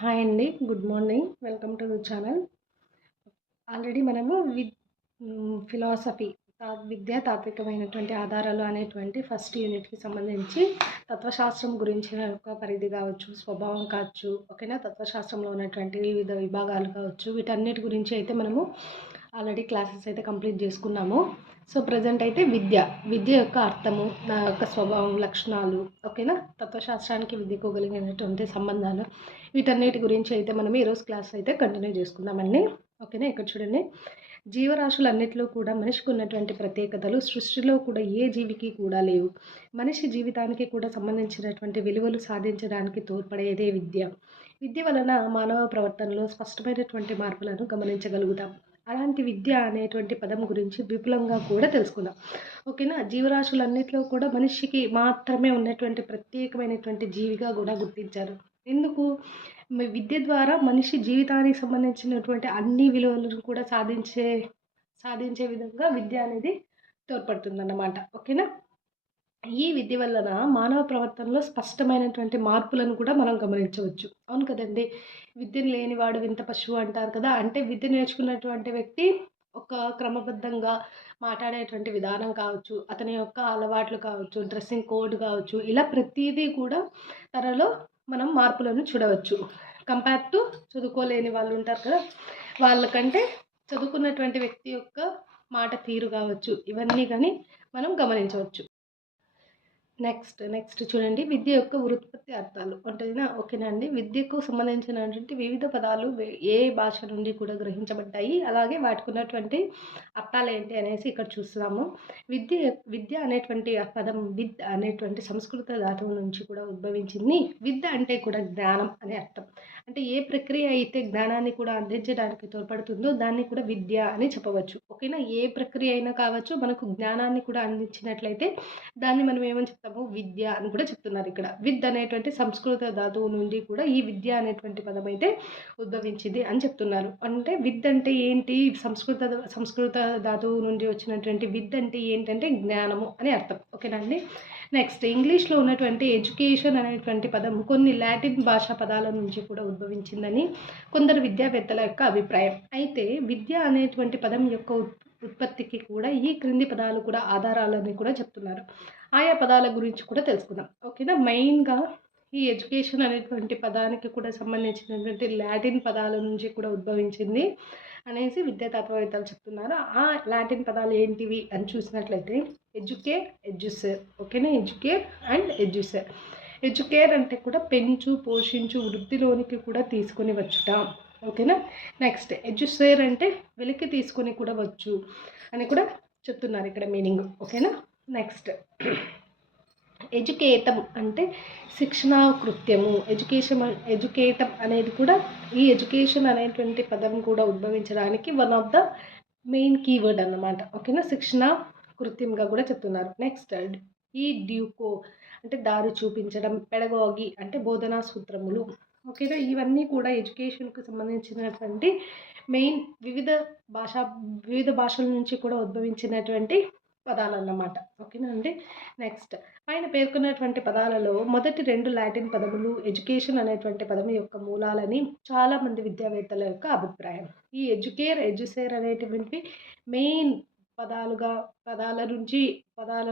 Hi అండి. Good morning. Welcome to the channel. Already మనము philosophy విద్య తాత్వికమైనటువంటి ఆధారాలు అనేటువంటి ఫస్ట్ యూనిట్కి సంబంధించి తత్వశాస్త్రం గురించిన యొక్క పరిధి కావచ్చు, స్వభావం కావచ్చు, ఓకేనా, తత్వశాస్త్రంలో ఉన్నటువంటి వివిధ విభాగాలు కావచ్చు, వీటన్నిటి గురించి అయితే మనము ఆల్రెడీ క్లాసెస్ అయితే కంప్లీట్ చేసుకున్నాము. సో ప్రజెంట్ అయితే విద్య యొక్క అర్థము, నా యొక్క స్వభావం, లక్షణాలు, ఓకేనా, తత్వశాస్త్రానికి విద్యకు కలిగినటువంటి సంబంధాలు, వీటన్నిటి గురించి అయితే మనం ఈరోజు క్లాస్ అయితే కంటిన్యూ చేసుకుందామండి. ఓకేనా, ఇక్కడ చూడండి, జీవరాశులన్నిటిలో కూడా మనిషికి ఉన్నటువంటి ప్రత్యేకతలు సృష్టిలో కూడా ఏ జీవికి కూడా లేవు. మనిషి జీవితానికి కూడా సంబంధించినటువంటి విలువలు సాధించడానికి తోడ్పడేదే విద్య వలన మానవ ప్రవర్తనలో స్పష్టమైనటువంటి మార్పులను గమనించగలుగుతాం. అలాంటి విద్య అనేటువంటి పదం గురించి విపులంగా కూడా తెలుసుకుందాం. ఓకేనా, జీవరాశులన్నిటిలో కూడా మనిషికి మాత్రమే ఉన్నటువంటి ప్రత్యేకమైనటువంటి జీవిగా కూడా గుర్తించారు. ఎందుకు? విద్య ద్వారా మనిషి జీవితానికి సంబంధించినటువంటి అన్ని విలువలను కూడా సాధించే విధంగా విద్య అనేది తోడ్పడుతుందన్నమాట. ఓకేనా, ఈ విద్య వలన మానవ ప్రవర్తనలో స్పష్టమైనటువంటి మార్పులను కూడా మనం గమనించవచ్చు. అవును కదండి, విద్యను లేనివాడు వింత పశువు అంటారు కదా. అంటే విద్య నేర్చుకున్నటువంటి వ్యక్తి ఒక క్రమబద్ధంగా మాట్లాడేటువంటి విధానం కావచ్చు, అతని యొక్క అలవాట్లు కావచ్చు, డ్రెస్సింగ్ కోడ్ కావచ్చు, ఇలా ప్రతిదీ కూడా తనలో మనం మార్పులను చూడవచ్చు. కంపేర్ టు చదువుకోలేని వాళ్ళు ఉంటారు కదా, వాళ్ళకంటే చదువుకున్నటువంటి వ్యక్తి యొక్క మాట తీరు కావచ్చు, ఇవన్నీ కానీ మనం గమనించవచ్చు. నెక్స్ట్ చూడండి, విద్య యొక్క వృత్పత్తి అర్థాలు ఉంటుందినా. ఓకేనా అండి, విద్యకు సంబంధించినటువంటి వివిధ పదాలు ఏ భాష నుండి కూడా గ్రహించబడ్డాయి, అలాగే వాటికి ఉన్నటువంటి అర్థాలు ఏంటి అనేసి ఇక్కడ చూస్తున్నాము. విద్య అనేటువంటి పదం విద్ అనేటువంటి సంస్కృత ధాతువు నుంచి కూడా ఉద్భవించింది. విద్య అంటే కూడా జ్ఞానం అనే అర్థం. అంటే ఏ ప్రక్రియ అయితే జ్ఞానాన్ని కూడా అందించడానికి తోడ్పడుతుందో దాన్ని కూడా విద్య అని చెప్పవచ్చు. ఓకేనా, ఏ ప్రక్రియ అయినా కావచ్చు, మనకు జ్ఞానాన్ని కూడా అందించినట్లయితే దాన్ని మనం ఏమని చెప్తాము, విద్య అని కూడా చెప్తున్నారు. ఇక్కడ విద్ అనేటువంటి సంస్కృత ధాతువు నుండి కూడా ఈ విద్య అనేటువంటి పదం అయితే ఉద్భవించింది అని చెప్తున్నారు. అంటే విద్ అంటే ఏంటి, సంస్కృత ధాతువు నుండి వచ్చినటువంటి విద్ అంటే ఏంటంటే జ్ఞానము అని అర్థం. ఓకేనా అండి. నెక్స్ట్, ఇంగ్లీష్లో ఉన్నటువంటి ఎడ్యుకేషన్ అనేటువంటి పదం కొన్ని లాటిన్ భాషా పదాల నుంచి కూడా ఉద్భవించిందని కొందరు విద్యావేత్తల యొక్క అభిప్రాయం. అయితే విద్య అనేటువంటి పదం యొక్క ఉత్పత్తికి కూడా ఈ క్రింది పదాలు కూడా ఆధారాలని కూడా చెప్తున్నారు. ఆయా పదాల గురించి కూడా తెలుసుకుందాం. ఓకేనా, మెయిన్గా ఈ ఎడ్యుకేషన్ అనేటువంటి పదానికి కూడా సంబంధించినటువంటి లాటిన్ పదాల నుంచి కూడా ఉద్భవించింది అనేసి విద్యా తత్వవేత్తలు చెప్తున్నారు. ఆ లాటిన్ పదాలు ఏంటివి అని చూసినట్లయితే ఎడ్యుకేట్, ఎడ్యుసేర్. ఓకేనా, ఎడ్యుకేట్ అండ్ ఎడ్యుసేర్. ఎడ్యుకేర్ అంటే కూడా పెంచు, పోషించు, వృద్ధిలోనికి కూడా తీసుకొని వచ్చుట. ఓకేనా. నెక్స్ట్, ఎడ్యుసేర్ అంటే వెలికి తీసుకొని కూడా వచ్చు అని కూడా చెప్తున్నారు ఇక్కడ మీనింగ్. ఓకేనా. నెక్స్ట్, ఎడ్యుకేటం అంటే శిక్షణా కృత్యము. ఎడ్యుకేటం అనేది కూడా ఈ ఎడ్యుకేషన్ అనేటువంటి పదం కూడా ఉద్భవించడానికి one of the main keyword అన్నమాట. ఓకేనా, శిక్షణ కృత్యంగా కూడా చెప్తున్నారు. నెక్స్ట్, ఈ డ్యూకో అంటే దారి చూపించడం, పెడగాగి అంటే బోధనా సూత్రములు. ఓకేనా, ఇవన్నీ కూడా ఎడ్యుకేషన్కి సంబంధించినటువంటి మెయిన్ వివిధ భాషల నుంచి కూడా ఉద్భవించినటువంటి పదాలు అన్నమాట. ఓకేనా అండి. నెక్స్ట్, పైన పేర్కొన్నటువంటి పదాలలో మొదటి రెండు లాటిన్ పదములు ఎడ్యుకేషన్ అనేటువంటి పదం యొక్క మూలాలని చాలామంది విద్యావేత్తల యొక్క అభిప్రాయం. ఈ ఎడ్యుకేర్, ఎడ్యుసేర్ అనేటువంటి మెయిన్ పదాల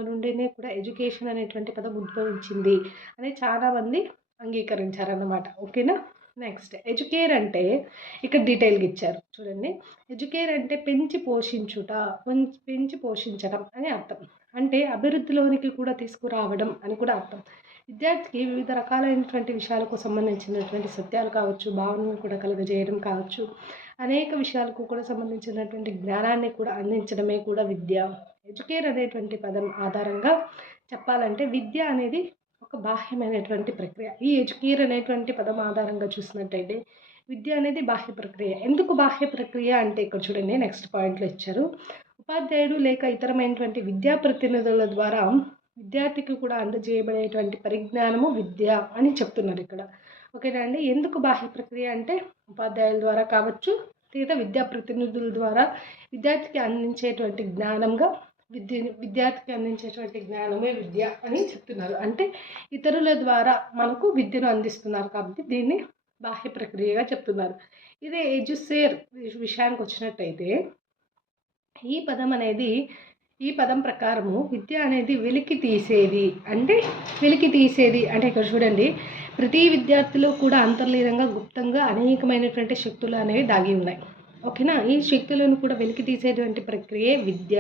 నుండినే కూడా ఎడ్యుకేషన్ అనేటువంటి పదం ఉద్భవించింది అని చాలామంది అంగీకరించారన్నమాట. ఓకేనా. నెక్స్ట్, ఎడ్యుకేర్ అంటే ఇక్కడ డీటెయిల్గా ఇచ్చారు చూడండి. ఎడ్యుకేర్ అంటే పెంచి పోషించడం అని అర్థం. అంటే అభివృద్ధిలోనికి కూడా తీసుకురావడం అని కూడా అర్థం. విద్యార్థికి వివిధ రకాలైనటువంటి విషయాలకు సంబంధించినటువంటి సత్యాలు కావచ్చు, భావనను కూడా కలుగజేయడం కావచ్చు, అనేక విషయాలకు కూడా సంబంధించినటువంటి జ్ఞానాన్ని కూడా అందించడమే కూడా విద్య. ఎడ్యుకేర్ అనేటువంటి పదం ఆధారంగా చెప్పాలంటే విద్య అనేది ఒక బాహ్యమైనటువంటి ప్రక్రియ. ఈ ఎడ్యుకేర్ అనేటువంటి పదం ఆధారంగా చూసినట్టయితే విద్య అనేది బాహ్య ప్రక్రియ. ఎందుకు బాహ్య ప్రక్రియ అంటే ఇక్కడ చూడండి, నెక్స్ట్ పాయింట్లో ఇచ్చారు. ఉపాధ్యాయుడు లేక ఇతరమైనటువంటి విద్యా ప్రతినిధుల ద్వారా విద్యార్థికి కూడా అందజేయబడేటువంటి పరిజ్ఞానము విద్య అని చెప్తున్నారు ఇక్కడ. ఓకేనా అండి. ఎందుకు బాహ్య ప్రక్రియ అంటే ఉపాధ్యాయుల ద్వారా కావచ్చు, లేదా విద్యా ప్రతినిధుల ద్వారా విద్యార్థికి అందించేటువంటి జ్ఞానంగా విద్యార్థికి అందించేటువంటి జ్ఞానమే విద్య అని చెప్తున్నారు. అంటే ఇతరుల ద్వారా మనకు విద్యను అందిస్తున్నారు కాబట్టి దీన్ని బాహ్య ప్రక్రియగా చెప్తున్నారు. ఇదే ఎడ్యుసేర్ విషయానికి వచ్చినట్టయితే ఈ పదం ప్రకారము విద్య అనేది వెలికి తీసేది అంటే ఇక్కడ చూడండి, ప్రతి విద్యార్థిలో కూడా అంతర్లీనంగా గుప్తంగా అనేకమైనటువంటి శక్తులు అనేవి దాగి ఉన్నాయి. ఓకేనా. ఈ శక్తులను కూడా వెలికి తీసేటువంటి ప్రక్రియే విద్య.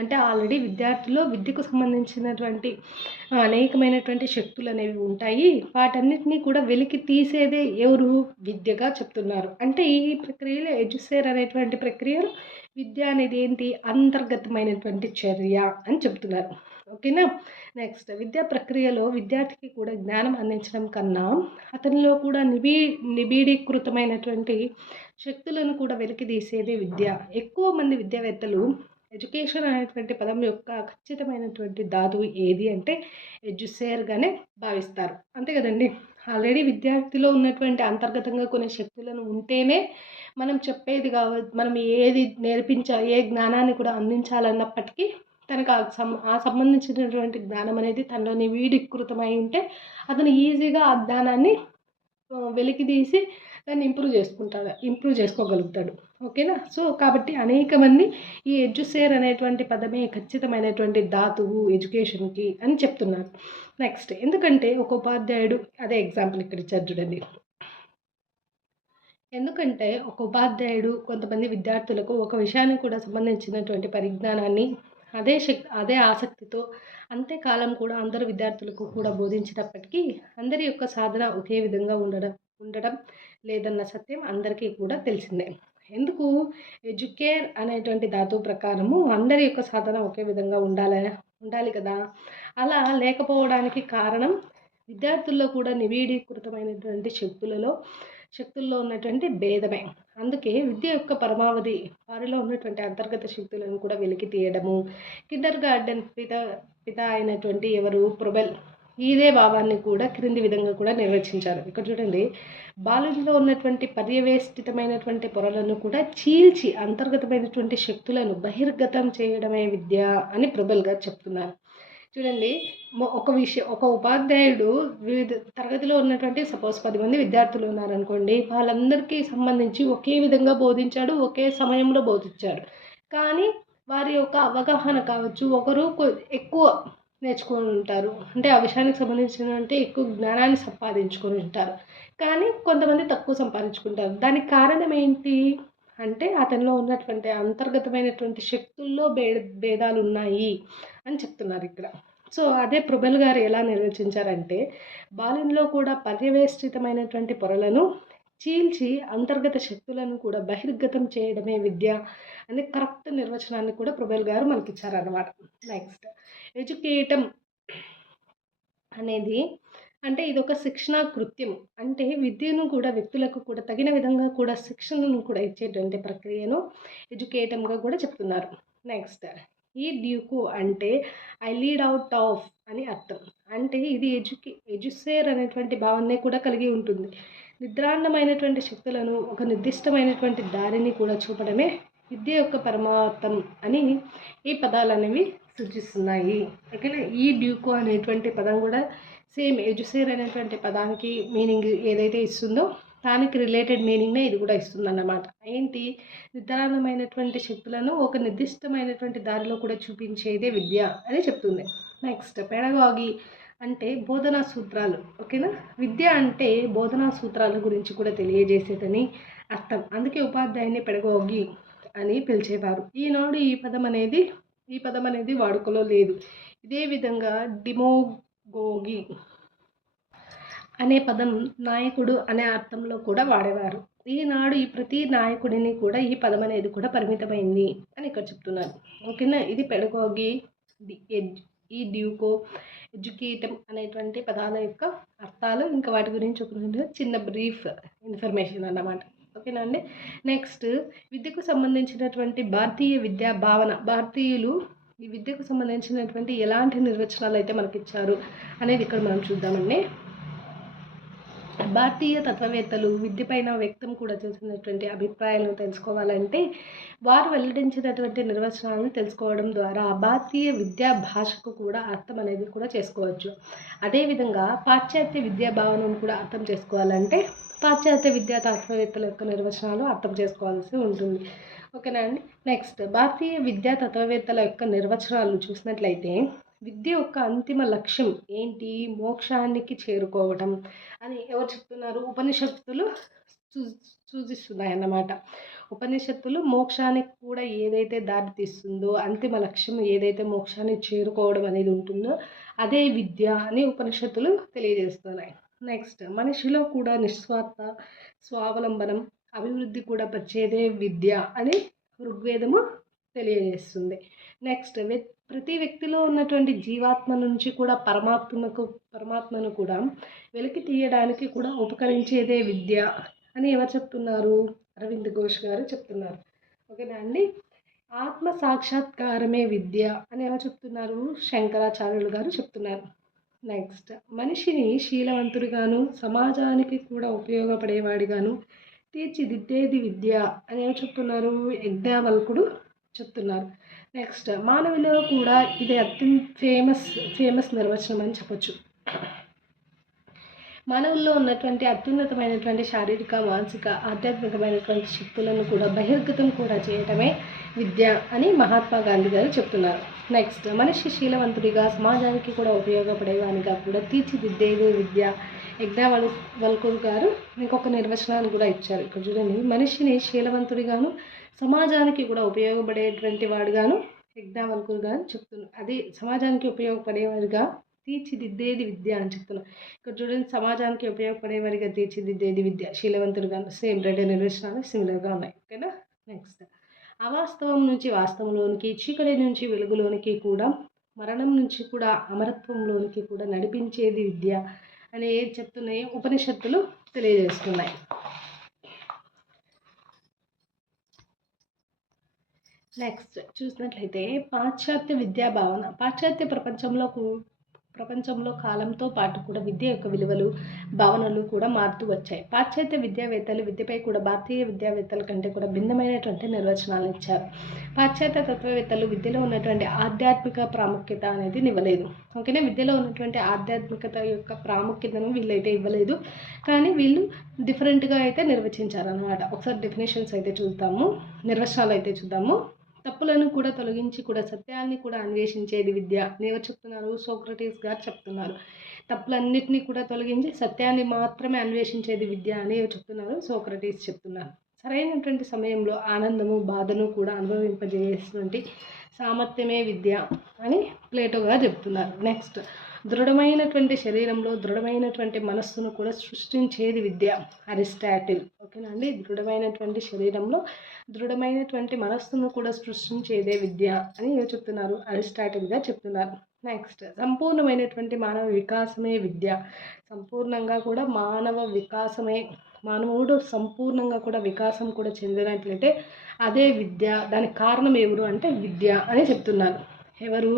అంటే ఆల్రెడీ విద్యార్థుల్లో విద్యకు సంబంధించినటువంటి అనేకమైనటువంటి శక్తులు అనేవి ఉంటాయి. వాటన్నిటినీ కూడా వెలికి తీసేదే ఎవరు? విద్యగా చెప్తున్నారు. అంటే ఈ ప్రక్రియలో ఎడ్యుసేర్ అనేటువంటి ప్రక్రియలో విద్య అనేది ఏంటి? అంతర్గతమైనటువంటి చర్య అని చెప్తున్నారు. ఓకేనా. నెక్స్ట్, విద్యా ప్రక్రియలో విద్యార్థికి కూడా జ్ఞానం అందించడం కన్నా అతనిలో కూడా నిబీడీకృతమైనటువంటి శక్తులను కూడా వెలికి తీసేదే విద్య. ఎక్కువ మంది విద్యావేత్తలు ఎడ్యుకేషన్ అనేటువంటి పదం యొక్క ఖచ్చితమైనటువంటి ధాతువు ఏది అంటే ఎడ్యుసేర్గానే భావిస్తారు. అంతే కదండి. ఆల్రెడీ విద్యార్థిలో ఉన్నటువంటి అంతర్గతంగా కొన్ని శక్తులను ఉంటేనే మనం చెప్పేది మనం ఏది ఏ జ్ఞానాన్ని కూడా అందించాలన్నప్పటికీ తనకు ఆ సంబంధించినటువంటి జ్ఞానం అనేది తనలో నిబీడీకృతమై ఉంటే అతను ఈజీగా ఆ జ్ఞానాన్ని వెలికి తీసి దాన్ని ఇంప్రూవ్ చేసుకోగలుగుతాడు. ఓకేనా. సో కాబట్టి అనేక మంది ఈ ఎడ్యుసేర్ అనేటువంటి పదమే ఖచ్చితమైనటువంటి ధాతువు ఎడ్యుకేషన్కి అని చెప్తున్నారు. నెక్స్ట్, ఎందుకంటే ఒక ఉపాధ్యాయుడు, అదే ఎగ్జాంపుల్ ఇక్కడ ఇచ్చారు చూడండి. ఎందుకంటే ఒక ఉపాధ్యాయుడు కొంతమంది విద్యార్థులకు ఒక విషయానికి కూడా సంబంధించినటువంటి పరిజ్ఞానాన్ని అదే ఆసక్తితో అంతేకాలం కూడా అందరు విద్యార్థులకు కూడా బోధించినప్పటికీ అందరి యొక్క సాధన ఒకే విధంగా ఉండడం లేదన్న సత్యం అందరికీ కూడా తెలిసిందే. ఎందుకు? ఎడ్యుకేర్ అనేటువంటి ధాతువు ప్రకారము అందరి యొక్క సాధన ఒకే విధంగా ఉండాలి కదా. అలా లేకపోవడానికి కారణం విద్యార్థుల్లో కూడా నిబీడీకృతమైనటువంటి శక్తుల్లో ఉన్నటువంటి భేదమే. అందుకే విద్య యొక్క పరమావధి వారిలో ఉన్నటువంటి అంతర్గత శక్తులను కూడా వెలికి తీయడము. కిండర్ గార్డెన్ పిత అయినటువంటి ఎవరు? ప్రొబెల్ ఇదే భావాన్ని కూడా క్రింది విధంగా కూడా నిర్వచించారు. ఇక్కడ చూడండి, బాలుడిలో ఉన్నటువంటి పర్యవేష్టితమైనటువంటి పొరలను కూడా చీల్చి అంతర్గతమైనటువంటి శక్తులను బహిర్గతం చేయడమే విద్య అని ప్రొబెల్ గారు చెప్తున్నారు. చూడండి, ఒక ఉపాధ్యాయుడు వివిధ తరగతిలో ఉన్నటువంటి సపోజ్ 10 మంది విద్యార్థులు ఉన్నారనుకోండి, వాళ్ళందరికీ సంబంధించి ఒకే విధంగా బోధించాడు, ఒకే సమయంలో బోధించాడు. కానీ వారి యొక్క అవగాహన కావచ్చు, ఒకరు ఎక్కువ నేర్చుకొని ఉంటారు, అంటే ఆ విషయానికి సంబంధించినంటే ఎక్కువ జ్ఞానాన్ని సంపాదించుకొని ఉంటారు. కానీ కొంతమంది తక్కువ సంపాదించుకుంటారు. దానికి కారణం ఏంటి అంటే అతనిలో ఉన్నటువంటి అంతర్గతమైనటువంటి శక్తుల్లో భేదాలు ఉన్నాయి అని చెప్తున్నారు ఇక్కడ. సో అదే ప్రొబెల్ గారు ఎలా నిర్వచించారంటే, బాలునిలో కూడా పర్యవేష్టితమైనటువంటి పొరలను చీల్చి అంతర్గత శక్తులను కూడా బహిర్గతం చేయడమే విద్య అనే కరెక్ట్ నిర్వచనాన్ని కూడా ప్రొబెల్ గారు మనకి ఇచ్చారన్నమాట. నెక్స్ట్, ఎడ్యుకేటం అనేది అంటే ఇది ఒక శిక్షణా కృత్యం. అంటే విద్యను కూడా వ్యక్తులకు కూడా తగిన విధంగా కూడా శిక్షణను కూడా ఇచ్చేటువంటి ప్రక్రియను ఎడ్యుకేటంగా కూడా చెప్తున్నారు. నెక్స్ట్, ఈ డ్యూకు అంటే ఐ లీడ్ అవుట్ ఆఫ్ అని అర్థం. అంటే ఇది ఎడ్యుసేర్ అనేటువంటి భావనే కూడా కలిగి ఉంటుంది. నిద్రాన్నమైనటువంటి శక్తులను ఒక నిర్దిష్టమైనటువంటి దారిని కూడా చూపడమే విద్య యొక్క పరమార్థం అని ఈ పదాలు అనేవి సూచిస్తున్నాయి. ఓకేనా. ఈ డ్యూకు అనేటువంటి పదం కూడా సేమ్ ఎడ్యుసేర్ అనేటువంటి పదానికి మీనింగ్ ఏదైతే ఇస్తుందో దానికి రిలేటెడ్ మీనింగ్నే ఇది కూడా ఇస్తుందన్నమాట. ఏంటి? నిద్రాన్నమైనటువంటి శక్తులను ఒక నిర్దిష్టమైనటువంటి దారిలో కూడా చూపించేదే విద్య అని చెప్తుంది. నెక్స్ట్, పెడగాగి అంటే బోధనా సూత్రాలు. ఓకేనా. విద్య అంటే బోధనా సూత్రాల గురించి కూడా తెలియజేసేదని అర్థం. అందుకే ఉపాధ్యాయుని పెడగాగి అని పిలిచేవారు. ఈనాడు ఈ పదం అనేది వాడుకలో లేదు. ఇదే విధంగా డిమోగోగి అనే పదం నాయకుడు అనే అర్థంలో కూడా వాడేవారు. ఈనాడు ఈ ప్రతి నాయకుడిని కూడా ఈ పదం అనేది కూడా పరిమితమైంది అని ఇక్కడ చెప్తున్నారు. ఓకేనా. ఇది పెడగాగి, ఈ డ్యూకో, ఎడ్యుకేటం అనేటువంటి పదాల యొక్క అర్థాలు, ఇంకా వాటి గురించి ఒక చిన్న బ్రీఫ్ ఇన్ఫర్మేషన్ అన్నమాట. ఓకేనా అండి. నెక్స్ట్, విద్యకు సంబంధించినటువంటి భారతీయ విద్యా భావన. భారతీయులు ఈ విద్యకు సంబంధించినటువంటి ఎలాంటి నిర్వచనాలు అయితే మనకి ఇచ్చారు అనేది ఇక్కడ మనం చూద్దామండి. భారతీయ తత్వవేత్తలు విద్యపైన వ్యక్తం కూడా చేసినటువంటి అభిప్రాయాలను తెలుసుకోవాలంటే వారు వెల్లడించినటువంటి నిర్వచనాలను తెలుసుకోవడం ద్వారా భారతీయ విద్యా భాషకు కూడా అర్థం అనేది కూడా చేసుకోవచ్చు. అదేవిధంగా పాశ్చాత్య విద్యా భావనను కూడా అర్థం చేసుకోవాలంటే పాశ్చాత్య విద్యా తత్వవేత్తల యొక్క నిర్వచనాలు అర్థం చేసుకోవాల్సి ఉంటుంది. ఓకేనా అండి. నెక్స్ట్, భారతీయ విద్యా తత్వవేత్తల యొక్క నిర్వచనాలు చూసినట్లయితే విద్య యొక్క అంతిమ లక్ష్యం ఏంటి? మోక్షానికి చేరుకోవడం అని ఎవరు చెప్తున్నారు? ఉపనిషత్తులు సూచిస్తున్నాయి అన్నమాట. ఉపనిషత్తులు మోక్షానికి కూడా ఏదైతే దారి తీస్తుందో, అంతిమ లక్ష్యం ఏదైతే మోక్షానికి చేరుకోవడం అనేది ఉంటుందో అదే విద్య అని ఉపనిషత్తులు తెలియజేస్తున్నాయి. నెక్స్ట్, మనిషిలో కూడా నిస్వార్థ స్వావలంబనం అభివృద్ధి కూడా పరిచేదే విద్య అని ఋగ్వేదము తెలియజేస్తుంది. నెక్స్ట్, ప్రతి వ్యక్తిలో ఉన్నటువంటి జీవాత్మ నుంచి కూడా పరమాత్మను కూడా వెలికి తీయడానికి కూడా ఉపకరించేదే విద్య అని ఎవరు చెప్తున్నారు? అరవింద్ ఘోష్ గారు చెప్తున్నారు. ఓకేనా అండి. ఆత్మ సాక్షాత్కారమే విద్య అని ఎవరు చెప్తున్నారు? శంకరాచార్యులు గారు చెప్తున్నారు. నెక్స్ట్, మనిషిని శీలవంతుడిగాను సమాజానికి కూడా ఉపయోగపడేవాడిగాను తీర్చిదిద్దేది విద్య అని ఎవరు చెప్తున్నారు? యజ్ఞవల్కుడు చెప్తున్నారు. నెక్స్ట్, మానవులో కూడా ఇది ఫేమస్ నిర్వచనం అని చెప్పచ్చు. మానవుల్లో ఉన్నటువంటి అత్యున్నతమైనటువంటి శారీరక, మానసిక, ఆధ్యాత్మికమైనటువంటి శక్తులను కూడా బహిర్గతం కూడా చేయటమే విద్య అని మహాత్మా గాంధీ గారు చెప్తున్నారు. నెక్స్ట్, మనిషి శీలవంతుడిగా సమాజానికి కూడా ఉపయోగపడేవానిగా కూడా తీర్చిదిద్దేదే విద్య. యజ్ఞవల్కుడు గారు ఇంకొక నిర్వచనాన్ని కూడా ఇచ్చారు. ఇక్కడ చూడండి, మనిషిని శీలవంతుడిగాను సమాజానికి కూడా ఉపయోగపడేటువంటి వాడుగాను యజ్ఞవల్కుడు గారు చెప్తున్నారు. అది సమాజానికి ఉపయోగపడేవాడిగా తీర్చిదిద్దేది విద్య అని చెప్తున్నారు. ఇక్కడ చూడండి, సమాజానికి ఉపయోగపడేవాడిగా తీర్చిదిద్దేది విద్య, శీలవంతుడిగా. సేమ్ రెండు నిర్వచనాలు సిమిలర్గా ఉన్నాయి. ఓకేనా. నెక్స్ట్, అవాస్తవం నుంచి వాస్తవంలోనికి, చీకటి నుంచి వెలుగులోనికి కూడా, మరణం నుంచి కూడా అమరత్వంలోనికి కూడా నడిపించేది విద్య అని చెప్తున్నాయి ఉపనిషత్తులు తెలియజేస్తున్నాయి. నెక్స్ట్ చూసినట్లయితే పాశ్చాత్య విద్యా భావన. పాశ్చాత్య ప్రపంచంలో కాలంతో పాటు కూడా విద్య యొక్క విలువలు, భావనలు కూడా మారుతూ వచ్చాయి. పాశ్చాత్య విద్యావేత్తలు విద్యపై కూడా భారతీయ విద్యావేత్తల కంటే కూడా భిన్నమైనటువంటి నిర్వచనాలు ఇచ్చారు. పాశ్చాత్య తత్వవేత్తలు విద్యలో ఉన్నటువంటి ఆధ్యాత్మిక ప్రాముఖ్యత అనేది ఇవ్వలేదు. ఓకేనా. విద్యలో ఉన్నటువంటి ఆధ్యాత్మికత యొక్క ప్రాముఖ్యతను వీళ్ళైతే ఇవ్వలేదు, కానీ వీళ్ళు డిఫరెంట్గా అయితే నిర్వచించారనమాట. ఒకసారి డెఫినేషన్స్ అయితే చూద్దాము, నిర్వచనాలు అయితే చూద్దాము. తప్పులను కూడా తొలగించి కూడా సత్యాన్ని కూడా అన్వేషించేది విద్య అని ఎవరు చెప్తున్నారు? సోక్రటీస్ గారు చెప్తున్నారు. తప్పులన్నింటినీ కూడా తొలగించి సత్యాన్ని మాత్రమే అన్వేషించేది విద్య అని చెప్తున్నారు, సోక్రటీస్ చెప్తున్నారు. సరైనటువంటి సమయంలో ఆనందము, బాధను కూడా అనుభవింపజేసేటువంటి సామర్థ్యమే విద్య అని ప్లేటో గారు చెప్తున్నారు. నెక్స్ట్, దృఢమైనటువంటి శరీరంలో దృఢమైనటువంటి మనస్సును కూడా సృష్టించేది విద్య, అరిస్టాటిల్. ఓకేనా అండి. దృఢమైనటువంటి శరీరంలో దృఢమైనటువంటి మనస్సును కూడా సృష్టించేదే విద్య అని చెప్తున్నారు, అరిస్టాటిల్గా చెప్తున్నారు. నెక్స్ట్, సంపూర్ణమైనటువంటి మానవ వికాసమే విద్య. సంపూర్ణంగా కూడా మానవుడు సంపూర్ణంగా కూడా వికాసం కూడా చెందినట్లయితే అదే విద్య. దానికి కారణం ఎవరు అంటే విద్య అని చెప్తున్నారు. ఎవరు?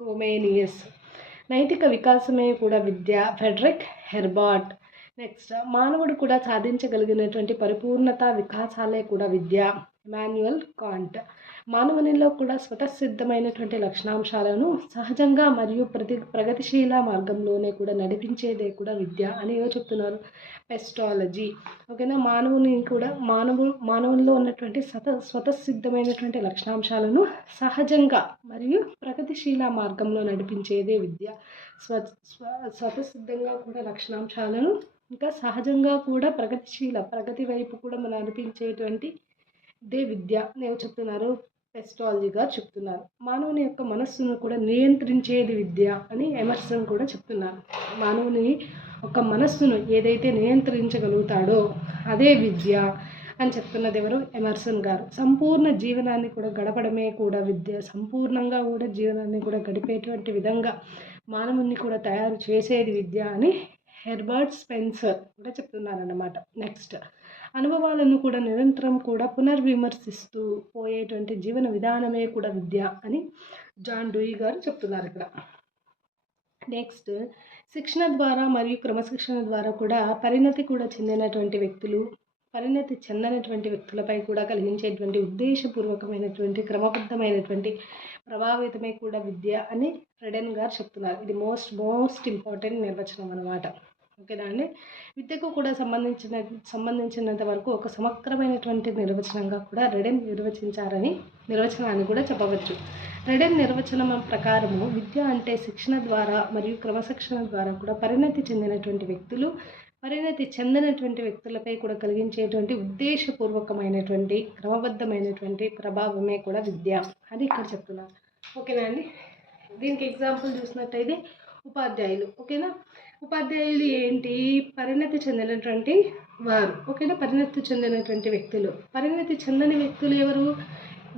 కోమేనియస్. నైతిక వికాసమే కూడా విద్య, ఫెడరిక్ హెర్బర్ట్. నెక్స్ట్, మానవుడు కూడా సాధించగలిగినటువంటి పరిపూర్ణత వికాసాలే కూడా విద్య, ఇమాన్యుయల్ కాంట్. మానవునిలో కూడా స్వతసిద్ధమైనటువంటి లక్షణాంశాలను సహజంగా మరియు ప్రగతిశీల మార్గంలోనే కూడా నడిపించేదే కూడా విద్య అని చెప్తున్నారు, పెస్టాలజీ. ఓకేనా. మానవుల్లో ఉన్నటువంటి స్వతసిద్ధమైనటువంటి లక్షణాంశాలను సహజంగా మరియు ప్రగతిశీల మార్గంలో నడిపించేదే విద్య. స్వతసిద్ధంగా కూడా లక్షణాంశాలను ఇంకా సహజంగా కూడా ప్రగతి వైపు కూడా మనం నడిపించేటువంటి ఇదే విద్య అని చెప్తున్నారు, పెస్టాలజీగా చెప్తున్నారు. మానవుని యొక్క మనస్సును కూడా నియంత్రించేది విద్య అని ఎమర్సన్ కూడా చెప్తున్నారు. మానవుని ఒక మనస్సును ఏదైతే నియంత్రించగలుగుతాడో అదే విద్య అని చెప్తున్నది ఎవరు? ఎమర్సన్ గారు. సంపూర్ణ జీవనాన్ని కూడా గడపడమే కూడా విద్య. సంపూర్ణంగా కూడా జీవనాన్ని కూడా గడిపేటువంటి విధంగా మానవుని కూడా తయారు చేసేది విద్య అని హెర్బర్ట్ స్పెన్సర్ కూడా చెప్తున్నారన్నమాట. నెక్స్ట్, అనుభవాలను కూడా నిరంతరం కూడా పునర్విమర్శిస్తూ పోయేటువంటి జీవన విధానమే కూడా విద్య అని జాన్ డూయి గారు చెప్తున్నారు ఇక్కడ. నెక్స్ట్ శిక్షణ ద్వారా మరియు క్రమశిక్షణ ద్వారా కూడా పరిణతి కూడా చెందినటువంటి వ్యక్తులు, పరిణతి చెందనటువంటి వ్యక్తులపై కూడా కలిగించేటువంటి ఉద్దేశపూర్వకమైనటువంటి క్రమబద్ధమైనటువంటి ప్రభావితమే కూడా విద్య అని రెడెన్ గారు చెప్తున్నారు. ఇది మోస్ట్ ఇంపార్టెంట్ నిర్వచనం అన్నమాట. ఓకేనా అండి. విద్యకు కూడా సంబంధించినంత వరకు ఒక సమగ్రమైనటువంటి నిర్వచనంగా కూడా రెడెన్ నిర్వచనాన్ని కూడా చెప్పవచ్చు. రెడెన్ నిర్వచనం ప్రకారము విద్య అంటే శిక్షణ ద్వారా మరియు క్రమశిక్షణ ద్వారా కూడా పరిణతి చెందినటువంటి వ్యక్తులపై కూడా కలిగించేటువంటి ఉద్దేశపూర్వకమైనటువంటి క్రమబద్ధమైనటువంటి ప్రభావమే కూడా విద్య అని ఇక్కడ చెప్తున్నారు. ఓకేనా అండి. దీనికి ఎగ్జాంపుల్ చూసినట్టయితే ఉపాధ్యాయులు. ఓకేనా. ఉపాధ్యాయులు ఏంటి? పరిణతి చెందినటువంటి వారు. ఓకేనా. పరిణతి చెందినటువంటి వ్యక్తులు. పరిణతి చెందని వ్యక్తులు ఎవరు?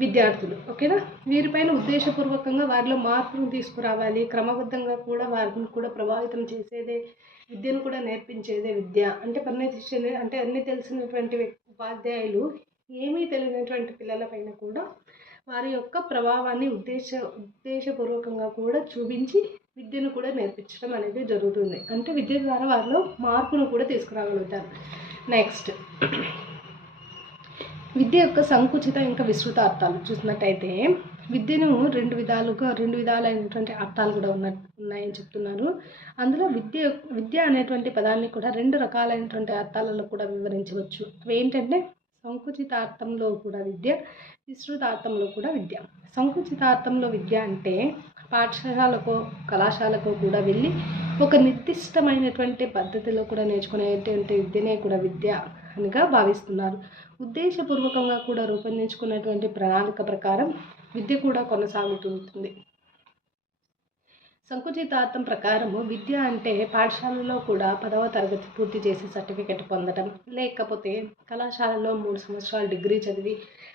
విద్యార్థులు. ఓకేనా. వీరిపైన ఉద్దేశపూర్వకంగా వారిలో మార్పును తీసుకురావాలి, క్రమబద్ధంగా కూడా వారిని కూడా ప్రభావితం చేసేదే, విద్యను కూడా నేర్పించేదే విద్య. అంటే పరిణతి చెంది అంటే అన్నీ తెలిసినటువంటి ఉపాధ్యాయులు ఏమీ తెలియనటువంటి పిల్లలపైన కూడా వారి యొక్క ప్రభావాన్ని ఉద్దేశపూర్వకంగా కూడా చూపించి విద్యను కూడా నేర్పించడం అనేది జరుగుతుంది. అంటే విద్య ద్వారా వారిలో మార్పును కూడా తీసుకురాగలుగుతారు. నెక్స్ట్ విద్య యొక్క సంకుచిత ఇంకా విస్తృత అర్థాలు చూసినట్టయితే విద్యను రెండు విధాలైనటువంటి అర్థాలు కూడా ఉన్నాయని చెప్తున్నారు. అందులో విద్య అనేటువంటి పదాన్ని కూడా రెండు రకాలైనటువంటి అర్థాలలో కూడా వివరించవచ్చు. అవి ఏంటంటే సంకుచితార్థంలో కూడా విద్య, విస్తృతార్థంలో కూడా విద్య. సంకుచితార్థంలో విద్య అంటే పాఠశాలకు కళాశాలకు కూడా వెళ్ళి ఒక నిర్దిష్టమైనటువంటి పద్ధతిలో కూడా నేర్చుకునేటువంటి విద్యనే కూడా విద్య అనిగా భావిస్తున్నారు. ఉద్దేశపూర్వకంగా కూడా రూపొందించుకున్నటువంటి ప్రణాళిక ప్రకారం విద్య కూడా కొనసాగుతుంటుంది. సంకుచితార్థం ప్రకారము విద్య అంటే పాఠశాలలో కూడా 10వ తరగతి పూర్తి చేసి సర్టిఫికెట్ పొందడం, లేకపోతే కళాశాలలో 3 సంవత్సరాలు డిగ్రీ చదివి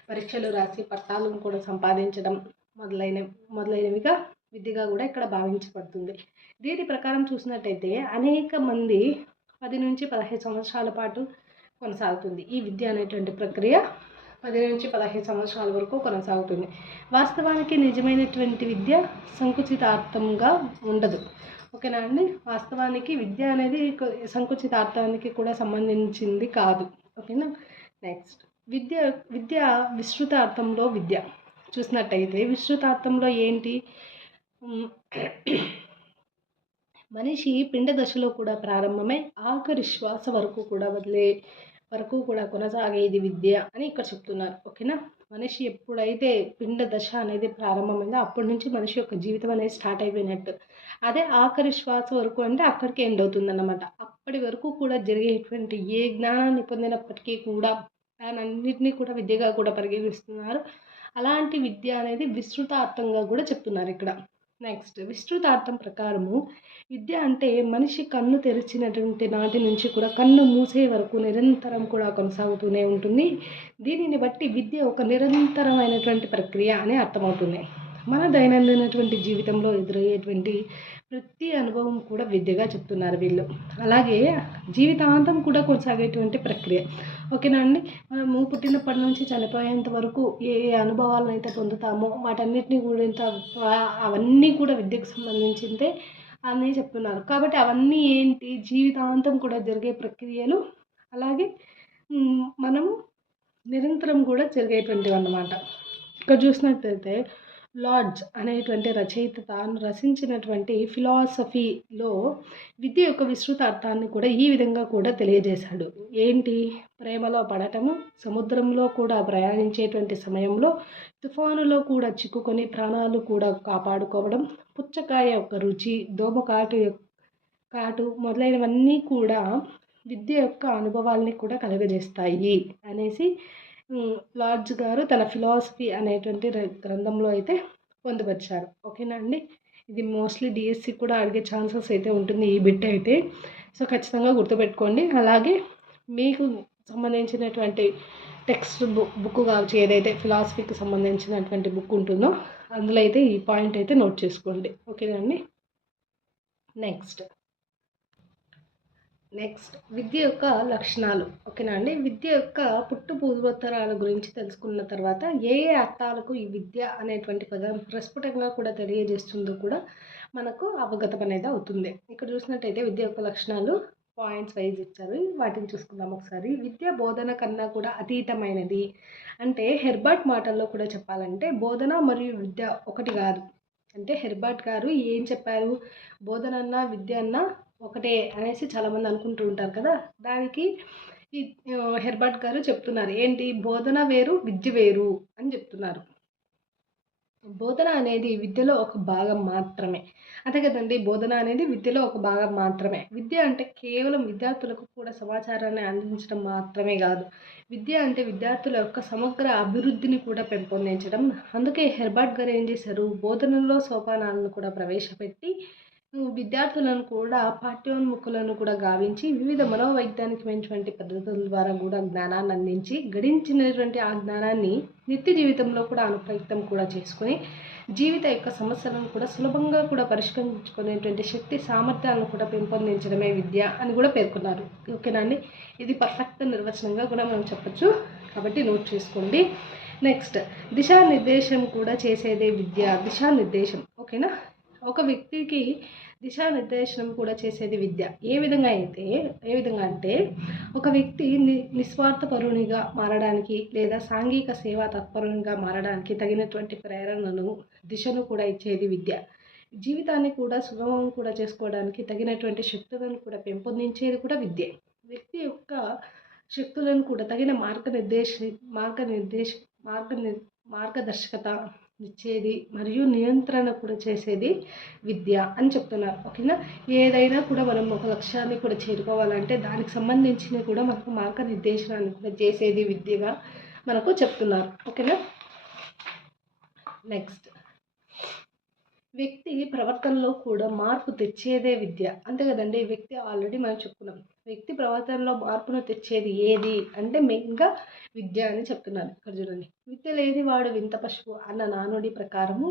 పరీక్షలు రాసి పట్టాలను కూడా సంపాదించడం మొదలైనవిగా విద్యగా కూడా ఇక్కడ భావించబడుతుంది. దీని ప్రకారం చూసినట్టయితే అనేక మంది 10 నుంచి 15 సంవత్సరాల పాటు కొనసాగుతుంది. ఈ విద్య అనేటువంటి ప్రక్రియ 10 నుంచి 15 సంవత్సరాల వరకు కొనసాగుతుంది. వాస్తవానికి నిజమైనటువంటి విద్య సంకుచితార్థంగా ఉండదు. ఓకేనా అండి. వాస్తవానికి విద్య అనేది సంకుచితార్థానికి కూడా సంబంధించింది కాదు. ఓకేనా. నెక్స్ట్ విద్య విస్తృతార్థంలో విద్య చూసినట్టయితే విస్తృతార్థంలో ఏంటి? మనిషి పిండ దశలో కూడా ప్రారంభమై ఆఖరి శ్వాస వరకు కూడా కొనసాగేది విద్య అని ఇక్కడ చెప్తున్నారు. ఓకేనా. మనిషి ఎప్పుడైతే పిండ దశ అనేది ప్రారంభమైందో అప్పటి నుంచి మనిషి యొక్క జీవితం అనేది స్టార్ట్ అయిపోయినట్టు. అదే ఆఖరి శ్వాస వరకు అంటే అక్కడికి ఎండ్ అవుతుందన్నమాట. అప్పటి వరకు కూడా జరిగేటువంటి ఏ జ్ఞానాన్ని పొందినప్పటికీ కూడా దానన్నింటినీ కూడా విద్యగా కూడా పరిగణిస్తున్నారు. అలాంటి విద్య అనేది విస్తృతార్థంగా కూడా చెప్తున్నారు ఇక్కడ. నెక్స్ట్ విస్తృతార్థం ప్రకారము విద్య అంటే మనిషి కన్ను తెరిచినటువంటి నాటి నుంచి కూడా కన్ను మూసే వరకు నిరంతరం కూడా కొనసాగుతూనే ఉంటుంది. దీనిని బట్టి విద్య ఒక నిరంతరమైనటువంటి ప్రక్రియ అని అర్థమవుతుంది. మన దైనందినటువంటి జీవితంలో ఎదురయ్యేటువంటి ప్రతి అనుభవం కూడా విద్యగా చెప్తున్నారు వీళ్ళు. అలాగే జీవితాంతం కూడా కొనసాగేటువంటి ప్రక్రియ. ఓకేనా అండి. మనము పుట్టినప్పటి నుంచి చనిపోయేంత వరకు ఏ అనుభవాలను అయితే పొందుతామో వాటన్నిటిని కూడా అవన్నీ కూడా విద్యకు సంబంధించిందే అని చెప్తున్నారు. కాబట్టి అవన్నీ ఏంటి? జీవితాంతం కూడా జరిగే ప్రక్రియలు, అలాగే మనము నిరంతరం కూడా జరిగేటువంటివి అన్నమాట. ఇక్కడ చూసినట్లయితే లార్డ్స్ అనేటువంటి రచయిత తాను రచించినటువంటి ఫిలాసఫీలో విద్య యొక్క విస్తృత అర్థాన్ని కూడా ఈ విధంగా కూడా తెలియజేశాడు. ఏంటి? ప్రేమలో పడటము, సముద్రంలో కూడా ప్రయాణించేటువంటి సమయంలో తుఫానులో కూడా చిక్కుకొని ప్రాణాలు కూడా కాపాడుకోవడం, పుచ్చకాయ యొక్క రుచి, కాటు మొదలైనవన్నీ కూడా విద్య యొక్క అనుభవాల్ని కూడా కలుగజేస్తాయి అనేసి లార్డ్స్ గారు తన ఫిలాసఫీ అనేటువంటి గ్రంథంలో అయితే పొందుపరిచారు. ఓకేనా అండి. ఇది మోస్ట్లీ డిఎస్సి కూడా అడిగే ఛాన్సెస్ అయితే ఉంటుంది ఈ బిట్ అయితే. సో ఖచ్చితంగా గుర్తుపెట్టుకోండి. అలాగే మీకు సంబంధించినటువంటి టెక్స్ట్ బుక్ కావచ్చు, ఏదైతే ఫిలాసఫీకి సంబంధించినటువంటి బుక్ ఉంటుందో అందులో అయితే ఈ పాయింట్ అయితే నోట్ చేసుకోండి. ఓకేనా అండి. నెక్స్ట్ విద్య యొక్క లక్షణాలు. ఓకేనా అండి. విద్య యొక్క పూర్వోత్తరాల గురించి తెలుసుకున్న తర్వాత ఏ అర్థాలకు ఈ విద్య అనేటువంటి పదం ప్రస్ఫుటంగా కూడా తెలియజేస్తుందో కూడా మనకు అవగతం అనేది అవుతుంది. ఇక్కడ చూసినట్టయితే విద్య యొక్క లక్షణాలు పాయింట్స్ వైజ్ ఇచ్చారు. వాటిని చూసుకుందాం ఒకసారి. విద్య బోధన కన్నా కూడా అతీతమైనది. అంటే హెర్బర్ట్ మాటల్లో కూడా చెప్పాలంటే బోధన మరియు విద్య ఒకటి కాదు. అంటే హెర్బర్ట్ గారు ఏం చెప్పారు, బోధన అన్నా విద్య అన్నా ఒకటే అనేసి చాలామంది అనుకుంటూ ఉంటారు కదా. దానికి ఈ హెర్బర్ట్ గారు చెప్తున్నారు ఏంటి, బోధన వేరు విద్య వేరు అని చెప్తున్నారు. బోధన అనేది విద్యలో ఒక భాగం మాత్రమే. అంతే కదండి, బోధన అనేది విద్యలో ఒక భాగం మాత్రమే. విద్య అంటే కేవలం విద్యార్థులకు కూడా సమాచారాన్ని అందించడం మాత్రమే కాదు. విద్య అంటే విద్యార్థుల యొక్క సమగ్ర అభివృద్ధిని కూడా పెంపొందించడం. అందుకే హెర్బర్ట్ గారు ఏం చేశారు, బోధనలో సోపానాలను కూడా ప్రవేశపెట్టి విద్యార్థులను కూడా పాఠ్యోన్ముఖులను కూడా గావించి వివిధ మనోవైజ్ఞానికమైనటువంటి పద్ధతుల ద్వారా కూడా జ్ఞానాన్ని అందించి గడించినటువంటి ఆ జ్ఞానాన్ని నిత్య జీవితంలో కూడా అనుప్రయుక్తం కూడా చేసుకొని జీవిత యొక్క సమస్యలను కూడా సులభంగా కూడా పరిష్కరించుకునేటువంటి శక్తి సామర్థ్యాలను కూడా పెంపొందించడమే విద్య అని కూడా పేర్కొన్నారు. ఓకేనా అండి, ఇది పర్ఫెక్ట్ నిర్వచనంగా కూడా మనం చెప్పొచ్చు, కాబట్టి నోట్ చేసుకోండి. నెక్స్ట్, దిశానిర్దేశం కూడా చేసేదే విద్య. దిశానిర్దేశం ఓకేనా, ఒక వ్యక్తికి దిశానిర్దేశనం కూడా చేసేది విద్య. ఏ విధంగా అంటే ఒక వ్యక్తి నిస్వార్థపరునిగా మారడానికి లేదా సాంఘిక సేవా తత్పరునిగా మారడానికి తగినటువంటి ప్రేరణను, దిశను కూడా ఇచ్చేది విద్య. జీవితాన్ని కూడా సుగమం కూడా చేసుకోవడానికి తగినటువంటి శక్తులను కూడా పెంపొందించేది కూడా విద్య. వ్యక్తి యొక్క శక్తులను కూడా తగిన మార్గదర్శకత ఇచ్చేది మరియు నియంత్రణ కూడా చేసేది విద్య అని చెప్తున్నారు. ఓకేనా, ఏదైనా కూడా మనం ఒక లక్ష్యాన్ని కూడా చేరుకోవాలంటే దానికి సంబంధించిన కూడా మనకు మార్గనిర్దేశనాన్ని కూడా చేసేది విద్యగా మనకు చెప్తున్నారు. ఓకేనా, నెక్స్ట్, వ్యక్తి ప్రవర్తనలో కూడా మార్పు తెచ్చేదే విద్య. అంతే కదండి, వ్యక్తి ఆల్రెడీ మనం చెప్పుకున్నాం, వ్యక్తి ప్రవర్తనలో మార్పును తెచ్చేది ఏది అంటే మెయిన్గా విద్య అని చెప్తున్నారు. ఇక్కడ చూడండి, విద్య లేని వాడు వింత పశువు అన్న నానుడి ప్రకారము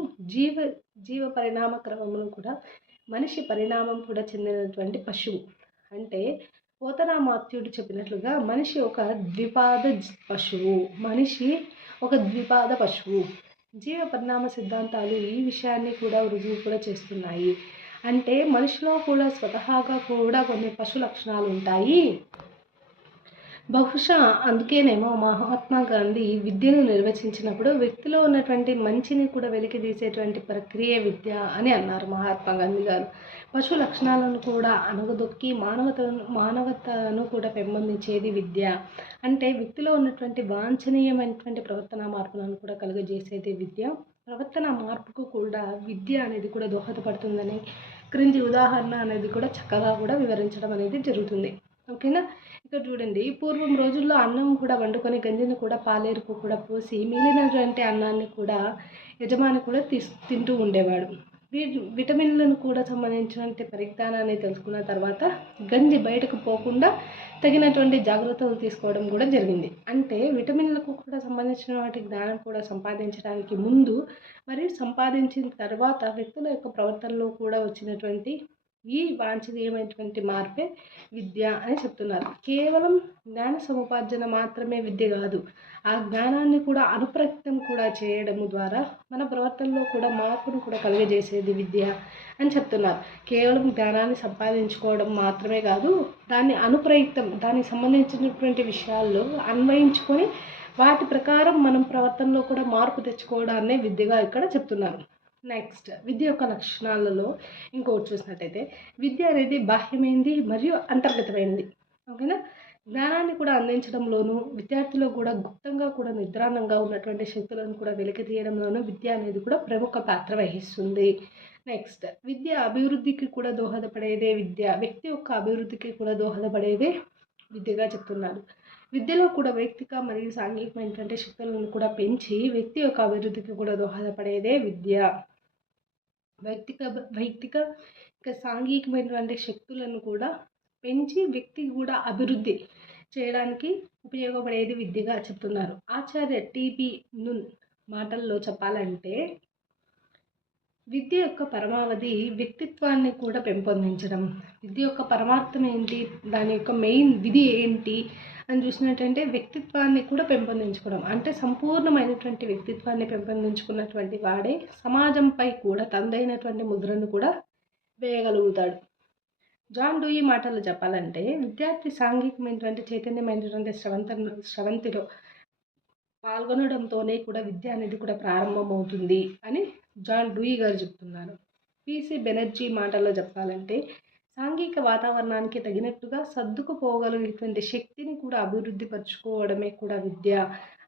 జీవ పరిణామ క్రమమును కూడా మనిషి పరిణామం కూడా చెందినటువంటి పశువు. అంటే పోతనామాత్యుడు చెప్పినట్లుగా మనిషి ఒక ద్విపాద పశువు. జీవ పరిణామ సిద్ధాంతాలు ఈ విషయాన్ని కూడా రుజువు కూడా చేస్తున్నాయి. అంటే మనిషిలో కూడా స్వతహాగా కూడా కొన్ని పశు లక్షణాలు ఉంటాయి. బహుశా అందుకేనేమో మహాత్మా గాంధీ విద్యను నిర్వచించినప్పుడు వ్యక్తిలో ఉన్నటువంటి మంచిని కూడా వెలికి తీసేటువంటి ప్రక్రియ విద్య అని అన్నారు మహాత్మా గాంధీ గారు. పశు లక్షణాలను కూడా అణగదొక్కి మానవతను కూడా పెంపొందించేది విద్య. అంటే వ్యక్తిలో ఉన్నటువంటి వాంఛనీయమైనటువంటి ప్రవర్తన మార్పులను కూడా కలుగజేసేది విద్య. ప్రవర్తన మార్పుకు కూడా విద్య అనేది కూడా దోహదపడుతుందని క్రింది ఉదాహరణ అనేది కూడా చక్కగా కూడా వివరించడం అనేది జరుగుతుంది. ఓకేనా, ఇక్కడ చూడండి, పూర్వం రోజుల్లో అన్నం కూడా వండుకొని గంజిని కూడా పాలేరుకు కూడా పోసి మిగిలినటువంటి అన్నాన్ని కూడా యజమాని కూడా తింటూ ఉండేవాడు. విటమిన్లను కూడా సంబంధించినటువంటి పరిజ్ఞానాన్ని తెలుసుకున్న తర్వాత గంజి బయటకు పోకుండా తగినటువంటి జాగ్రత్తలు తీసుకోవడం కూడా జరిగింది. అంటే విటమిన్లకు కూడా సంబంధించిన వాటి జ్ఞానం కూడా సంపాదించడానికి ముందు మరియు సంపాదించిన తర్వాత వ్యక్తుల యొక్క ప్రవర్తనలో కూడా వచ్చినటువంటి ఈ వాంఛనీయమైనటువంటి మార్పే విద్య అని చెప్తున్నారు. కేవలం జ్ఞాన సముపార్జన మాత్రమే విద్య కాదు, ఆ జ్ఞానాన్ని కూడా అనుప్రయుక్తం కూడా చేయడం ద్వారా మన ప్రవర్తనలో కూడా మార్పును కూడా కలుగజేసేది విద్య అని చెప్తున్నారు. కేవలం జ్ఞానాన్ని సంపాదించుకోవడం మాత్రమే కాదు, దాన్ని అనుప్రయుక్తం, దానికి సంబంధించినటువంటి విషయాల్లో అన్వయించుకొని వాటి ప్రకారం మనం ప్రవర్తనలో కూడా మార్పు తెచ్చుకోవడాన్నే విద్యగా ఇక్కడ చెప్తున్నారు. నెక్స్ట్, విద్య యొక్క లక్షణాలలో ఇంకోటి చూసినట్టయితే విద్య అనేది బాహ్యమైనది మరియు అంతర్గతమైనది. ఓకేనా, జ్ఞానాన్ని కూడా అందించడంలోనూ విద్యార్థులు కూడా గుప్తంగా కూడా నిద్రాణంగా ఉన్నటువంటి శక్తులను కూడా వెలికి తీయడంలోనూ విద్య అనేది కూడా ప్రముఖ పాత్ర వహిస్తుంది. నెక్స్ట్, విద్య అభివృద్ధికి కూడా దోహదపడేదే విద్య. వ్యక్తి యొక్క అభివృద్ధికి కూడా దోహదపడేదే విద్యగా చెప్తున్నారు. విద్యలో కూడా వైయక్తిక మరియు సాంఘికమైనటువంటి శక్తులను కూడా పెంచి వ్యక్తి యొక్క అభివృద్ధికి కూడా దోహదపడేదే విద్య. వైయక్తిక సాంఘికమైనటువంటి శక్తులను కూడా పెంచి వ్యక్తి కూడా అభివృద్ధి చేయడానికి ఉపయోగపడేది విద్యగా చెప్తున్నారు. ఆచార్య టిబి నున్ మాటల్లో చెప్పాలంటే విద్య యొక్క పరమావధి వ్యక్తిత్వాన్ని కూడా పెంపొందించడం. విద్య యొక్క పరమార్థం ఏంటి, దాని యొక్క మెయిన్ విధి ఏంటి అని చూసినట్టంటే వ్యక్తిత్వాన్ని కూడా పెంపొందించుకోవడం. అంటే సంపూర్ణమైనటువంటి వ్యక్తిత్వాన్ని పెంపొందించుకున్నటువంటి వాడే సమాజంపై కూడా తనదైనటువంటి ముద్రను కూడా వేయగలుగుతాడు. జాన్ డూయి మాటల్లో చెప్పాలంటే విద్యార్థి సాంఘికమైనటువంటి చైతన్యమైనటువంటి స్రవంతిలో పాల్గొనడంతోనే కూడా విద్య అనేది కూడా ప్రారంభమవుతుంది అని జాన్ డూయి గారు చెప్తున్నారు. పిసి బెనర్జీ మాటల్లో చెప్పాలంటే సాంఘిక వాతావరణానికి తగినట్టుగా సర్దుకుపోగలిగేటువంటి శక్తిని కూడా అభివృద్ధి పరచుకోవడమే కూడా విద్య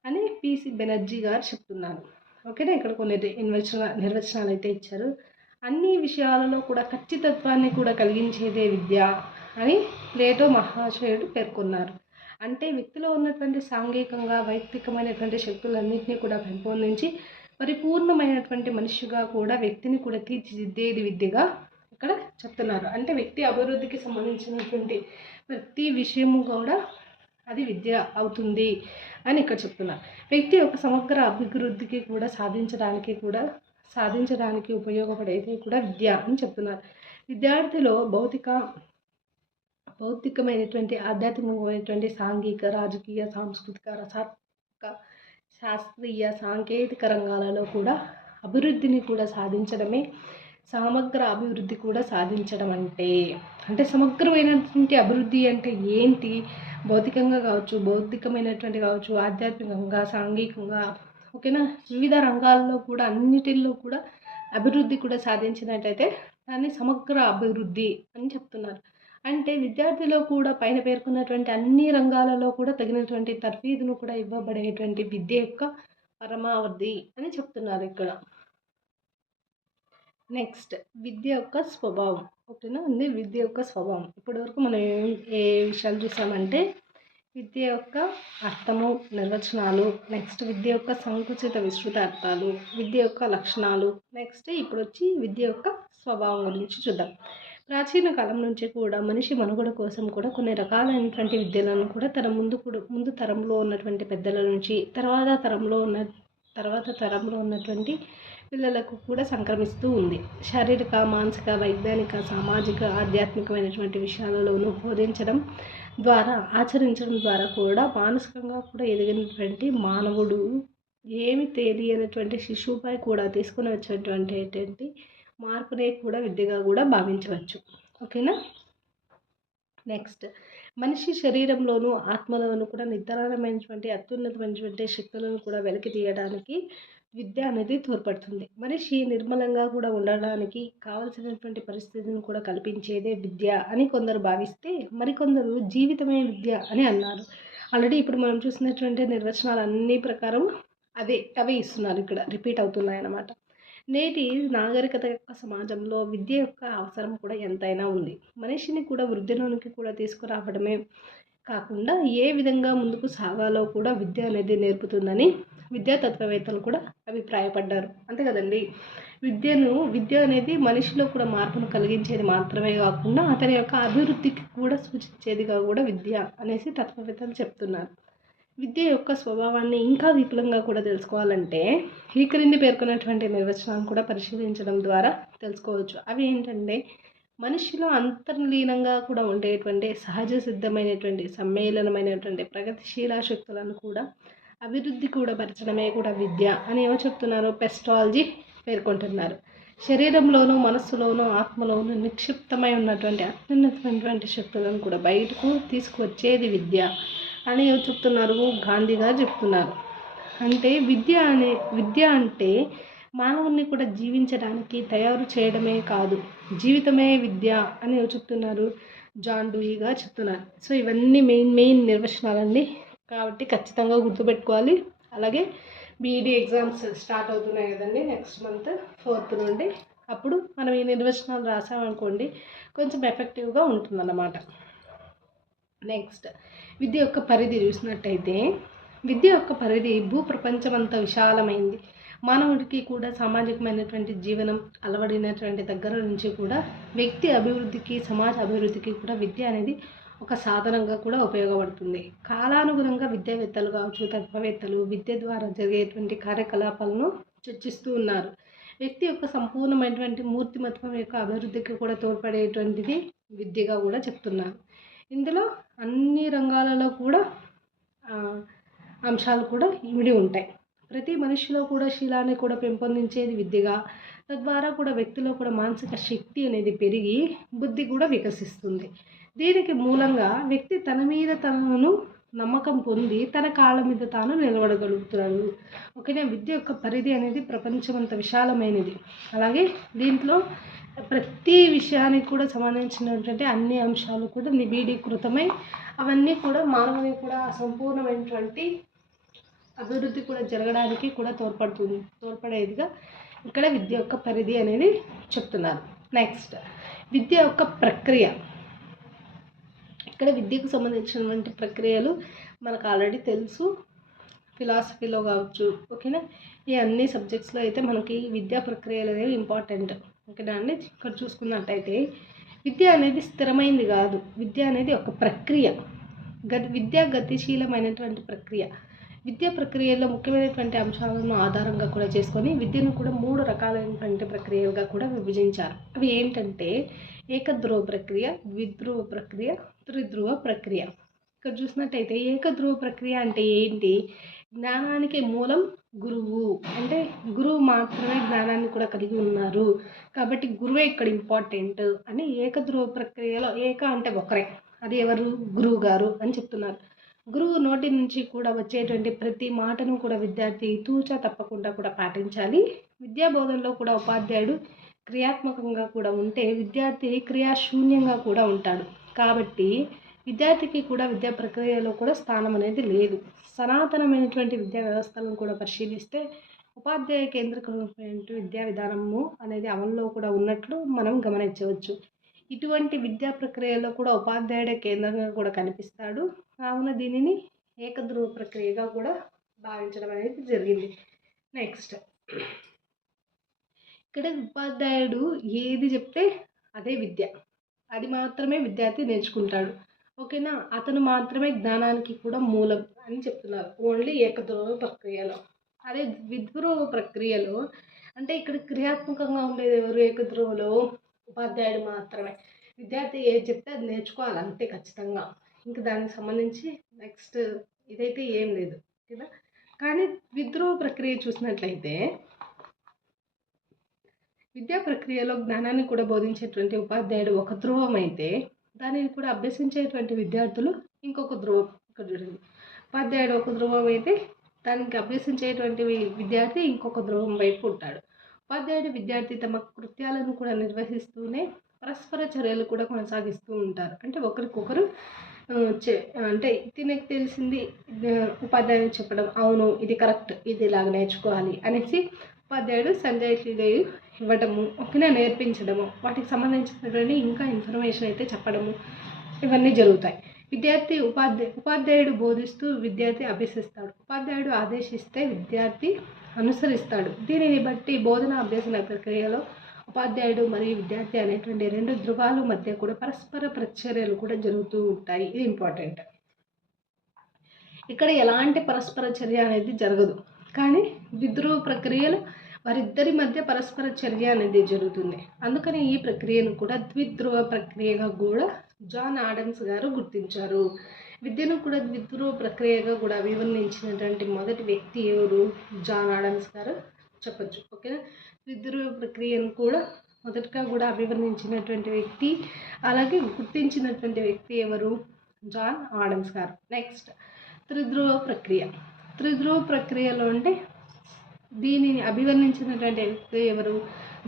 అని పిసి బెనర్జీ గారు చెప్తున్నారు. ఓకేనా, ఇక్కడ కొన్ని నిర్వచనాలు అయితే ఇచ్చారు. అన్ని విషయాలలో కూడా ఖచ్చితత్వాన్ని కూడా కలిగించేదే విద్య అని ప్లేటో మహాశయుడు పేర్కొన్నారు. అంటే వ్యక్తిలో ఉన్నటువంటి సాంఘికంగా వైయక్తికమైనటువంటి శక్తులన్నింటినీ కూడా పెంపొందించి పరిపూర్ణమైనటువంటి మనిషిగా కూడా వ్యక్తిని కూడా తీర్చిదిద్దేది విద్యగా ఇక్కడ చెప్తున్నారు. అంటే వ్యక్తి అభివృద్ధికి సంబంధించినటువంటి ప్రతి విషయము కూడా అది విద్య అవుతుంది అని ఇక్కడ చెప్తున్నారు. వ్యక్తి యొక్క సమగ్ర అభివృద్ధికి కూడా సాధించడానికి ఉపయోగపడేది కూడా విద్య అని చెప్తున్నారు. విద్యార్థిలో భౌతికమైనటువంటి ఆధ్యాత్మికమైనటువంటి సాంఘిక రాజకీయ సాంస్కృతిక రసాత్మక శాస్త్రీయ సాంకేతిక రంగాలలో కూడా అభివృద్ధిని కూడా సాధించడమే సమగ్ర అభివృద్ధి కూడా సాధించడం అంటే సమగ్రమైనటువంటి అభివృద్ధి అంటే ఏంటి? భౌతికంగా కావచ్చు, బౌద్ధికమైనటువంటి కావచ్చు, ఆధ్యాత్మికంగా, సాంఘికంగా, ఓకేనా, వివిధ రంగాల్లో కూడా అన్నిటిల్లో కూడా అభివృద్ధి కూడా సాధించినట్టయితే దాన్ని సమగ్ర అభివృద్ధి అని చెప్తున్నారు. అంటే విద్యార్థిలో కూడా పైన పేర్కొన్నటువంటి అన్ని రంగాలలో కూడా తగినటువంటి తర్ఫీదును కూడా ఇవ్వబడేటువంటి విద్య యొక్క పరమావధి అని చెప్తున్నారు ఇక్కడ. నెక్స్ట్ విద్య యొక్క స్వభావం. ఓకేనా అండి, విద్య యొక్క స్వభావం. ఇప్పటివరకు మనం ఏ విషయాలు చూసామంటే విద్య యొక్క అర్థము, నిర్వచనాలు, నెక్స్ట్ విద్య యొక్క సంకుచిత విస్తృత అర్థాలు, విద్య యొక్క లక్షణాలు, నెక్స్ట్ ఇప్పుడు వచ్చి విద్య యొక్క స్వభావం గురించి చూద్దాం. ప్రాచీన కాలం నుంచి కూడా మనిషి మనుగడ కోసం కూడా కొన్ని రకాలైనటువంటి విద్యలను కూడా ముందు తరంలో ఉన్నటువంటి పెద్దల నుంచి తర్వాత తరంలో ఉన్నటువంటి పిల్లలకు కూడా సంక్రమిస్తూ ఉంది. శారీరక, మానసిక, వైజ్ఞానిక, సామాజిక, ఆధ్యాత్మికమైనటువంటి విషయాలలోనూ బోధించడం ద్వారా, ఆచరించడం ద్వారా కూడా మానసికంగా కూడా ఎదిగినటువంటి మానవుడు ఏమి తెలియనటువంటి శిశువుపై కూడా తీసుకుని వచ్చేటువంటి మార్పునే కూడా విద్యగా కూడా భావించవచ్చు. ఓకేనా. నెక్స్ట్ మనిషి శరీరంలోనూ ఆత్మలోనూ కూడా నిద్రాణమైనటువంటి అత్యున్నతమైనటువంటి శక్తులను కూడా వెలికి తీయడానికి విద్య అనేది తోడ్పడుతుంది. మనిషి నిర్మలంగా కూడా ఉండడానికి కావలసినటువంటి పరిస్థితిని కూడా కల్పించేదే విద్య అని కొందరు భావిస్తే, మరికొందరు జీవితమే విద్య అని అన్నారు. ఆల్రెడీ ఇప్పుడు మనం చూసినటువంటి నిర్వచనాలు అన్ని ప్రకారం అవే ఇస్తున్నారు, ఇక్కడ రిపీట్ అవుతున్నాయి అన్నమాట. నేటి నాగరికత యొక్క సమాజంలో విద్య యొక్క అవసరం కూడా ఎంతైనా ఉంది. మనిషిని కూడా వృద్ధిలోనికి కూడా తీసుకురావడమే కాకుండా ఏ విధంగా ముందుకు సాగాలో కూడా విద్య అనేది నేర్పుతుందని విద్యా తత్వవేత్తలు కూడా అభిప్రాయపడ్డారు. అంతే కదండి. విద్య అనేది మనిషిలో కూడా మార్పును కలిగించేది మాత్రమే కాకుండా అతని యొక్క అభివృద్ధికి కూడా సూచించేదిగా కూడా విద్య అనేసి తత్వవేత్తలు చెప్తున్నారు. విద్య యొక్క స్వభావాన్ని ఇంకా విపులంగా కూడా తెలుసుకోవాలంటే ఈ క్రింది పేర్కొన్నటువంటి నిర్వచనాలను కూడా పరిశీలించడం ద్వారా తెలుసుకోవచ్చు. అవి ఏంటంటే, మనిషిలో అంతర్లీనంగా కూడా ఉండేటువంటి సహజ సిద్ధమైనటువంటి సమ్మేళనమైనటువంటి ప్రగతిశీల శక్తులను కూడా అభివృద్ధి కూడా పరచడమే కూడా విద్య అని ఏమో చెప్తున్నారు, పెస్టాలజీ పేర్కొంటున్నారు. శరీరంలోనూ మనస్సులోనూ ఆత్మలోనూ నిక్షిప్తమై ఉన్నటువంటి అత్యున్నతమైనటువంటి శక్తులను కూడా బయటకు తీసుకువచ్చేది విద్య అని చెప్తున్నారు, గాంధీ గారు చెప్తున్నారు. అంటే విద్య అంటే మానవుని కూడా జీవించడానికి తయారు చేయడమే కాదు, జీవితమే విద్య అని చెప్తున్నారు, జాన్ డూయి గారు చెప్తున్నారు. సో ఇవన్నీ మెయిన్ నిర్వచనాలండి, కాబట్టి ఖచ్చితంగా గుర్తుపెట్టుకోవాలి. అలాగే బీఈడీ ఎగ్జామ్స్ స్టార్ట్ అవుతున్నాయి కదండి నెక్స్ట్ మంత్ 4th నుండి. అప్పుడు మనం ఈ నిర్వచనాలు రాసామనుకోండి కొంచెం ఎఫెక్టివ్గా ఉంటుందన్నమాట. నెక్స్ట్ విద్య యొక్క పరిధి చూసినట్టయితే, విద్య యొక్క పరిధి భూప్రపంచమంతా విశాలమైంది. మానవుడికి కూడా సామాజికమైనటువంటి జీవనం అలవడినటువంటి దగ్గర నుంచి కూడా వ్యక్తి అభివృద్ధికి, సమాజ అభివృద్ధికి కూడా విద్య అనేది ఒక సాధనంగా కూడా ఉపయోగపడుతుంది. కాలానుగుణంగా విద్యావేత్తలు కావచ్చు, తత్వవేత్తలు విద్య ద్వారా జరిగేటువంటి కార్యకలాపాలను చర్చిస్తూ ఉన్నారు. వ్యక్తి యొక్క సంపూర్ణమైనటువంటి మూర్తిమత్వం యొక్క అభివృద్ధికి కూడా తోడ్పడేటువంటిది విద్యగా కూడా చెప్తున్నారు. ఇందులో అన్ని రంగాలలో కూడా అంశాలు కూడా ఇమిడి ఉంటాయి. ప్రతి మనిషిలో కూడా శీలాన్ని కూడా పెంపొందించేది విద్యగా, తద్వారా కూడా వ్యక్తిలో కూడా మానసిక శక్తి అనేది పెరిగి బుద్ధి కూడా వికసిస్తుంది. దీనికి మూలంగా వ్యక్తి తన మీద తనను నమ్మకం పొంది తన కాళ్ళ మీద తాను నిలబడగలుగుతున్నాడు. ఓకేనా. విద్య యొక్క పరిధి అనేది ప్రపంచమంత విశాలమైనది. అలాగే దీంట్లో ప్రతి విషయానికి కూడా సంబంధించినటువంటి అన్ని అంశాలు కూడా నిబిడీకృతమై అవన్నీ కూడా మానవుని కూడా సంపూర్ణమైనటువంటి అభివృద్ధి కూడా జరగడానికి కూడా తోడ్పడేదిగా ఇక్కడ విద్య యొక్క పరిధి అనేది చెప్తున్నారు. నెక్స్ట్, విద్య యొక్క ప్రక్రియ. ఇక్కడ విద్యకు సంబంధించినటువంటి ప్రక్రియలు మనకు ఆల్రెడీ తెలుసు. ఫిలాసఫీలో కావచ్చు, ఓకేనా, ఈ అన్ని సబ్జెక్ట్స్లో అయితే మనకి విద్యా ప్రక్రియలు అనేవి ఇంపార్టెంట్. ఓకేనా అండి. ఇక్కడ చూసుకున్నట్టయితే విద్య అనేది స్థిరమైంది కాదు. విద్య అనేది ఒక ప్రక్రియ. విద్య గతిశీలమైనటువంటి ప్రక్రియ. విద్యా ప్రక్రియలో ముఖ్యమైనటువంటి అంశాలను ఆధారంగా కూడా చేసుకొని విద్యను కూడా 3 రకాలైనటువంటి ప్రక్రియలుగా కూడా విభజించారు. అవి ఏంటంటే ఏకధ్రువ ప్రక్రియ, ద్విధ్రువ ప్రక్రియ, త్రిధ్రువ ప్రక్రియ. ఇక్కడ చూసినట్టయితే ఏకధ్రువ ప్రక్రియ అంటే ఏంటి? జ్ఞానానికి మూలం గురువు. అంటే గురువు మాత్రమే జ్ఞానాన్ని కూడా కలిగి ఉన్నారు కాబట్టి గురువే ఇక్కడ ఇంపార్టెంట్ అని ఏకధ్రువ ప్రక్రియలో, ఏక అంటే ఒకరే, అది ఎవరు? గురువు గారు అని చెప్తున్నారు. గురువు నోటి నుంచి కూడా వచ్చేటువంటి ప్రతి మాటను కూడా విద్యార్థి తూచా తప్పకుండా కూడా పాటించాలి. విద్యా బోధనలో కూడా ఉపాధ్యాయుడు క్రియాత్మకంగా కూడా ఉంటే విద్యార్థి క్రియాశూన్యంగా కూడా ఉంటాడు. కాబట్టి విద్యార్థికి కూడా విద్యా ప్రక్రియలో కూడా స్థానం అనేది లేదు. సనాతనమైనటువంటి విద్యా వ్యవస్థలను కూడా పరిశీలిస్తే ఉపాధ్యాయ కేంద్రీకృతమైనటువంటి విద్యా విధానము అనేది అమల్లో కూడా ఉన్నట్లు మనం గమనించవచ్చు. ఇటువంటి విద్యా ప్రక్రియలో కూడా ఉపాధ్యాయుడే కేంద్రంగా కూడా కనిపిస్తాడు. కావున దీనిని ఏకధ్రువ ప్రక్రియగా కూడా భావించడం అనేది జరిగింది. నెక్స్ట్, ఇక్కడ ఉపాధ్యాయుడు ఏది చెప్తే అదే విద్య, అది మాత్రమే విద్యార్థి నేర్చుకుంటాడు. ఓకేనా. అతను మాత్రమే జ్ఞానానికి కూడా మూలం అని చెప్తున్నారు ఓన్లీ ఏకధ్రువ ప్రక్రియలో. అదే ద్విధ్రువ ప్రక్రియలో అంటే ఇక్కడ క్రియాత్మకంగా ఉండేది ఎవరు? ఏకధ్రువలో ఉపాధ్యాయుడు మాత్రమే. విద్యార్థి ఏది చెప్తే అది నేర్చుకోవాలి అంతే ఖచ్చితంగా. ఇంకా దానికి సంబంధించి నెక్స్ట్ ఇదైతే ఏం లేదు. ఓకేనా. కానీ ద్విధ్రువ ప్రక్రియ చూసినట్లయితే విద్యా ప్రక్రియలో జ్ఞానాన్ని కూడా బోధించేటువంటి ఉపాధ్యాయుడు ఒక ధ్రువం అయితే దానిని కూడా అభ్యసించేటువంటి విద్యార్థులు ఇంకొక ధ్రువం. ఇక్కడ చూడండి, ఉపాధ్యాయుడు ఒక ధ్రువం అయితే దానికి అభ్యసించేటువంటి విద్యార్థి ఇంకొక ధ్రువం వైపు ఉంటాడు. ఉపాధ్యాయుడు విద్యార్థి తమ కృత్యాలను కూడా నిర్వహిస్తూనే పరస్పర చర్యలు కూడా కొనసాగిస్తూ ఉంటారు. అంటే ఒకరికొకరు అంటే తినకి తెలిసింది ఉపాధ్యాయుడు చెప్పడం, అవును ఇది కరెక్ట్, ఇది ఇలాగ నేర్చుకోవాలి అనేసి ఉపాధ్యాయుడు సంజాయిషీలు ఇవ్వడము, ఓకేనా, నేర్పించడము, వాటికి సంబంధించినటువంటి ఇంకా ఇన్ఫర్మేషన్ అయితే చెప్పడము, ఇవన్నీ జరుగుతాయి. విద్యార్థి ఉపాధ్యాయుడు బోధిస్తూ విద్యార్థి అభ్యసిస్తాడు. ఉపాధ్యాయుడు ఆదేశిస్తే విద్యార్థి అనుసరిస్తాడు. దీనిని బట్టి బోధన అభ్యసన ప్రక్రియలో ఉపాధ్యాయుడు మరియు విద్యార్థి అనేటువంటి 2 ధృవాల మధ్య కూడా పరస్పర ప్రచర్యలు కూడా జరుగుతూ ఉంటాయి. ఇది ఇంపార్టెంట్. ఇక్కడ ఎలాంటి పరస్పర చర్య అనేది జరగదు. కానీ ద్విధ్రువ ప్రక్రియలో వారిద్దరి మధ్య పరస్పర చర్య అనేది జరుగుతుంది. అందుకని ఈ ప్రక్రియను కూడా ద్విధ్రువ ప్రక్రియగా కూడా జాన్ ఆడమ్స్ గారు గుర్తించారు. విద్యను కూడా ద్విధ్రువ ప్రక్రియగా కూడా వివరించినటువంటి మొదటి వ్యక్తి ఎవరు? జాన్ ఆడమ్స్ గారు చెప్పచ్చు. ఓకేనా. ద్విధ్రువ ప్రక్రియను కూడా మొదటగా కూడా అభివర్ణించినటువంటి వ్యక్తి, అలాగే గుర్తించినటువంటి వ్యక్తి ఎవరు? జాన్ ఆడమ్స్ గారు. నెక్స్ట్, త్రిధ్రువ ప్రక్రియ. త్రిధ్రువ ప్రక్రియలో అంటే దీనిని అభివర్ణించినటువంటి వ్యక్తి ఎవరు?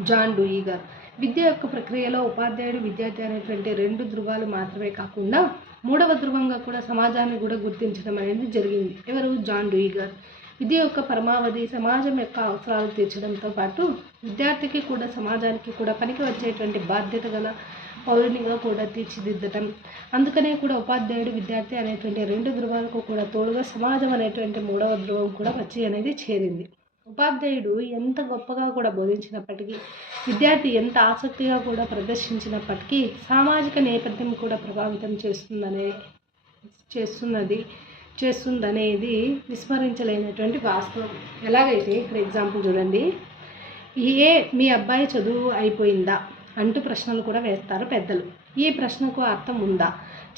జాన్ డూయి గారు. విద్య యొక్క ప్రక్రియలో ఉపాధ్యాయుడు విద్యార్థి అనేటువంటి 2 ధృవాలు మాత్రమే కాకుండా 3వ ధృవంగా కూడా సమాజాన్ని కూడా గుర్తించడం అనేది జరిగింది. ఎవరు? జాన్ డూయి గారు. విద్య యొక్క పరమావధి సమాజం యొక్క అవసరాలు తీర్చడంతో పాటు విద్యార్థికి కూడా సమాజానికి కూడా పనికి వచ్చేటువంటి బాధ్యత గల పౌరునిగా కూడా తీర్చిదిద్దటం. అందుకనే కూడా ఉపాధ్యాయుడు విద్యార్థి అనేటువంటి 2 ధృవాలకు కూడా తోడుగా సమాజం అనేటువంటి 3వ ధృవం కూడా వచ్చి అనేది చేరింది. ఉపాధ్యాయుడు ఎంత గొప్పగా కూడా బోధించినప్పటికీ, విద్యార్థి ఎంత ఆసక్తిగా కూడా ప్రదర్శించినప్పటికీ సామాజిక నేపథ్యం కూడా ప్రభావితం చేస్తుందనేది విస్మరించలేనటువంటి వాస్తవం. ఎలాగైతే ఇక్కడ ఎగ్జాంపుల్ చూడండి, మీ అబ్బాయి చదువు అయిపోయిందా అంటూ ప్రశ్నలు కూడా వేస్తారు పెద్దలు. ఈ ప్రశ్నకు అర్థం ఉందా?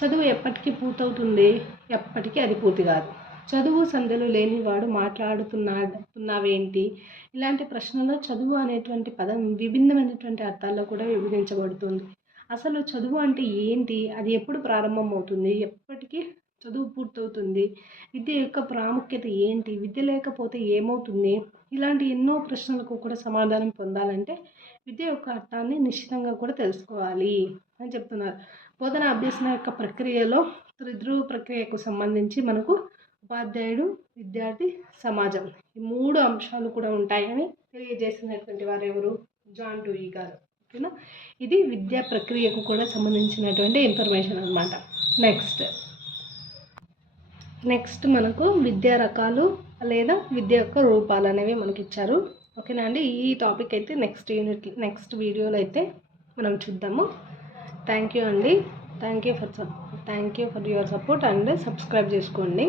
చదువు ఎప్పటికీ పూర్తవుతుంది? ఎప్పటికీ అది పూర్తి కాదు. చదువు సంధ్యలు లేనివాడు మాట్లాడుతున్నావేంటి? ఇలాంటి ప్రశ్నలో చదువు అనేటువంటి పదం విభిన్నమైనటువంటి అర్థాల్లో కూడా విభజించబడుతుంది. అసలు చదువు అంటే ఏంటి? అది ఎప్పుడు ప్రారంభమవుతుంది? ఎప్పటికీ చదువు పూర్తవుతుంది? విద్య యొక్క ప్రాముఖ్యత ఏంటి? విద్య లేకపోతే ఏమవుతుంది? ఇలాంటి ఎన్నో ప్రశ్నలకు కూడా సమాధానం పొందాలంటే విద్య యొక్క అర్థాన్ని నిశ్చితంగా కూడా తెలుసుకోవాలి అని చెప్తున్నారు. బోధన అభ్యసన యొక్క ప్రక్రియలో త్రిధ్రువ ప్రక్రియకు సంబంధించి మనకు ఉపాధ్యాయుడు, విద్యార్థి, సమాజం ఈ 3 అంశాలు కూడా ఉంటాయని తెలియజేసినటువంటి వారు ఎవరు? జాన్ డూయి గారు. ఓకేనా? ఇది విద్యా ప్రక్రియకు కూడా సంబంధించినటువంటి ఇన్ఫర్మేషన్ అన్నమాట. నెక్స్ట్ మనకు విద్యా రకాలు లేదా విద్య యొక్క రూపాలు అనేవి మనకి ఇచ్చారు. ఓకేనా అండి? ఈ టాపిక్ అయితే నెక్స్ట్ వీడియోలో అయితే మనం చూద్దాము. థ్యాంక్ యూ అండి. Thank you for your support and subscribe చేసుకోండి.